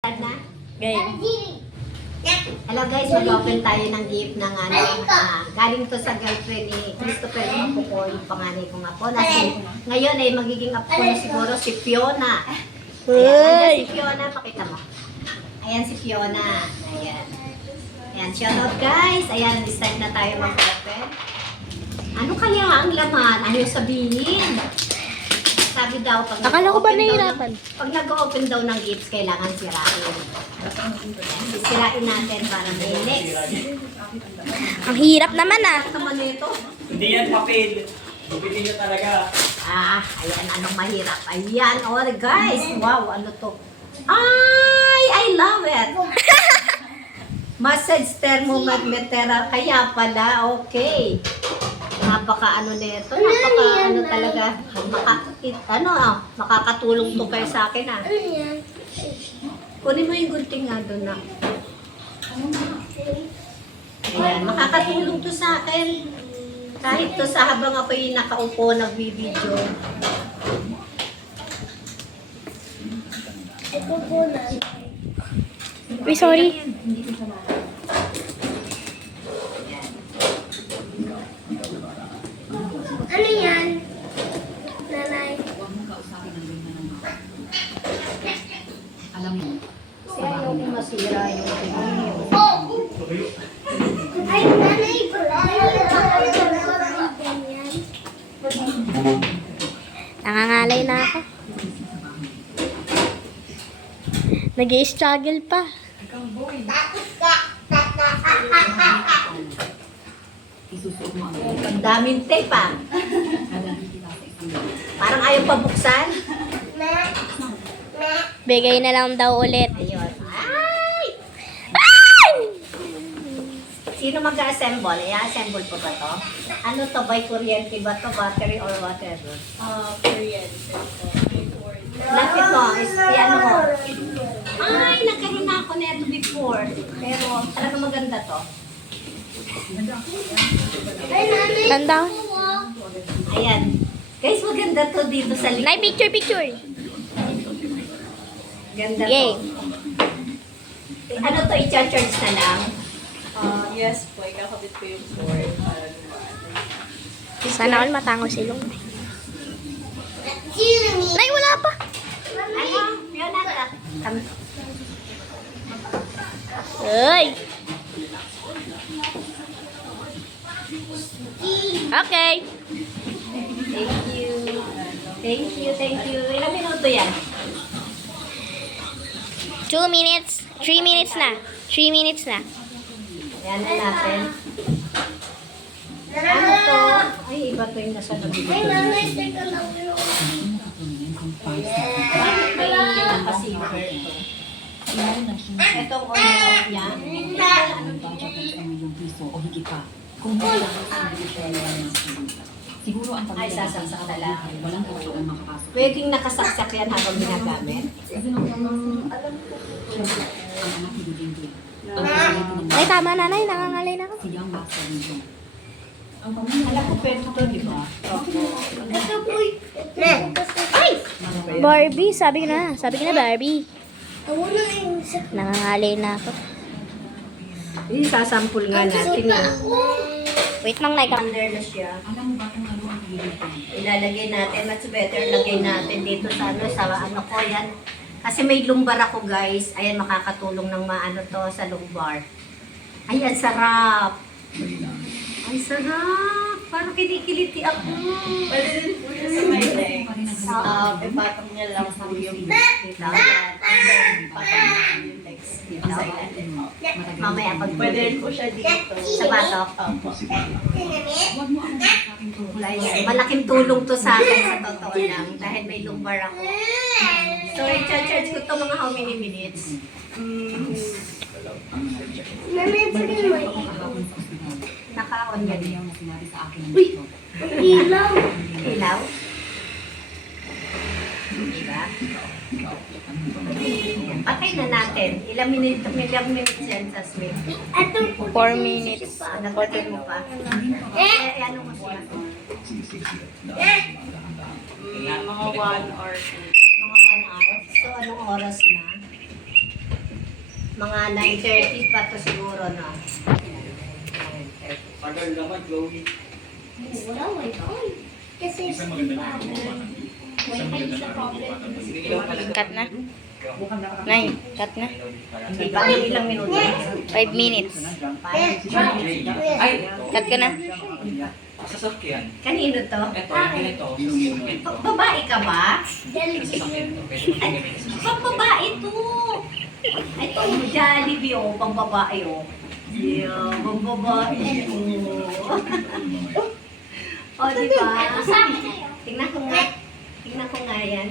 Na? Game. Hello guys, mag-open tayo ng gift ng galing to sa girlfriend ni Christopher, yung apo ko, yung panganay kong apo. Ngayon ay magiging apo ko na siguro si Fiona. Ayan, si Fiona, pakita mo. Ayan si Fiona. Ayan. Ayan, shout out guys. Ayan, start na tayo mag-open. Ano kaya ang laman? Ano yung sabihin? Sabi daw, pag Akala ko ba nahihirapan? Pag nag-open daw ng gifts, kailangan sirain. Sirain natin para may next. Ang hirap naman ah. Ano naman ito? Hindi yan papel. Bumili nyo talaga. Ayan, anong mahirap? Ayan, oh guys. Wow, ano to? Ay, I love it. Massage thermometer. Kaya pala, okay. Napaka ano nito, napaka ano talaga, makakatulong to kayo sa akin ah. Kunin mo yung gunting nga doon na. Ayan, makakatulong to sa akin. Kahit to sa habang ako yung nakaupo, nagbibideo. Uy, sorry. Ano yan? Nanay. Kasi ayaw ko masira yung video. Ay, nanay ko. Nangangalay na ako. Nag-i-struggle pa. Ang daming tape ah. Parang ayaw pa buksan. Bigay na lang daw ulit. Ayun. Ay! Sino mag-assemble? I-assemble po ba to? Ano to? By kuryente ba to? Battery or whatever? Lapit mo. Ano mo? Ay, nagkaroon na ako neto before. Pero talaga maganda to. Ay, nanay. Tanda. Ayan. Guys, maganda to dito sa Nay, likod. picture. Ganda to. Yay. Ano to? I-charge na lang? Yes po, ikakabit ko yung cord para lumaan. Sana all matangos silong. Sino ni? Nay, wala pa. Ano? Yonata. Uy. Okay. Thank you. Thank you. Ilang minuto yan? 2 minutes. 3 minutes na. 3 minutes na. Ayan na natin. Ano to? Ay, iba to yung nasa Ay, nabibigay. nanay, teka lang. Bakit may pinaka-silver to? Itong on-off niya. Siguro ang Ay, sasaksak na lang. walang katutuan makapasok. Pwedeng nakasaksak yan habang ginagamit. Kasi nung alam ko, ang anak ni Dudinti. Ang pagkakalito ng Ay, tama nanay. Nangangalay na ako. si Young Master Ninjo. Ang Alam ko, pwede to, di ba? Ito po. Ne. Ay! Barbie. Sabi ko na. Barbie. Ako na yung sa... Nangangalay na ako. Hindi, sasampul nga natin eh. Wait lang, Nay. Under na siya. alam mo ba kung ano ang nililito? Ilalagay natin, much better lagay natin dito sa ano ko yan. Kasi may lumbar ako guys. Ayan, makakatulong ng maano to sa lumbar. Ayan, sarap. Ay, sarap. Parang kinikiliti ako. Pwede din po yun sa may leg. Ipatong niya lang sa yung dito. Ayan. Patong yung legs dito. Mamaya pag Pwede rin po siya dito. sa batok. Huwag mo ang sasakin ko. Malaking tulong to sa akin sa totoo lang. Dahil may lumbar ako. So, i-charge ko to mga how many minutes? Nanay, pwede mo Kahapon sa ospital. Naka-on yan. Ang na sinabi sa akin ng Uy! doktor. Ilaw. Ilaw? Diba? Ayan, patay na natin. Ilang minutes yan sa sleep? Ito po. 4 minutes. Nagpatay mo pa? Ano mo siya? Mga 1 or 2. Mga 1 hour. So, anong oras na? Mga 9:30 pa to siguro, no? Tagal naman, Chloe. Wala, wala. Kasi Isang magandang ginagawa. Isang magandang ginagawa. Cut na? Nay, cut na? Iba ilang minuto. 5 minutes. Ay, Cut ka na? sasakyan. Kanino to? Ito, ganito. Babae ka ba? Sasakyan to. Pang babae to. Ito, Jollibee, oh, pang babae, oh. Yeah, pang babae, oh. Oh, di ba? Ito sa akin na yun. Tingnan ko nga. Tingnan ko nga yan.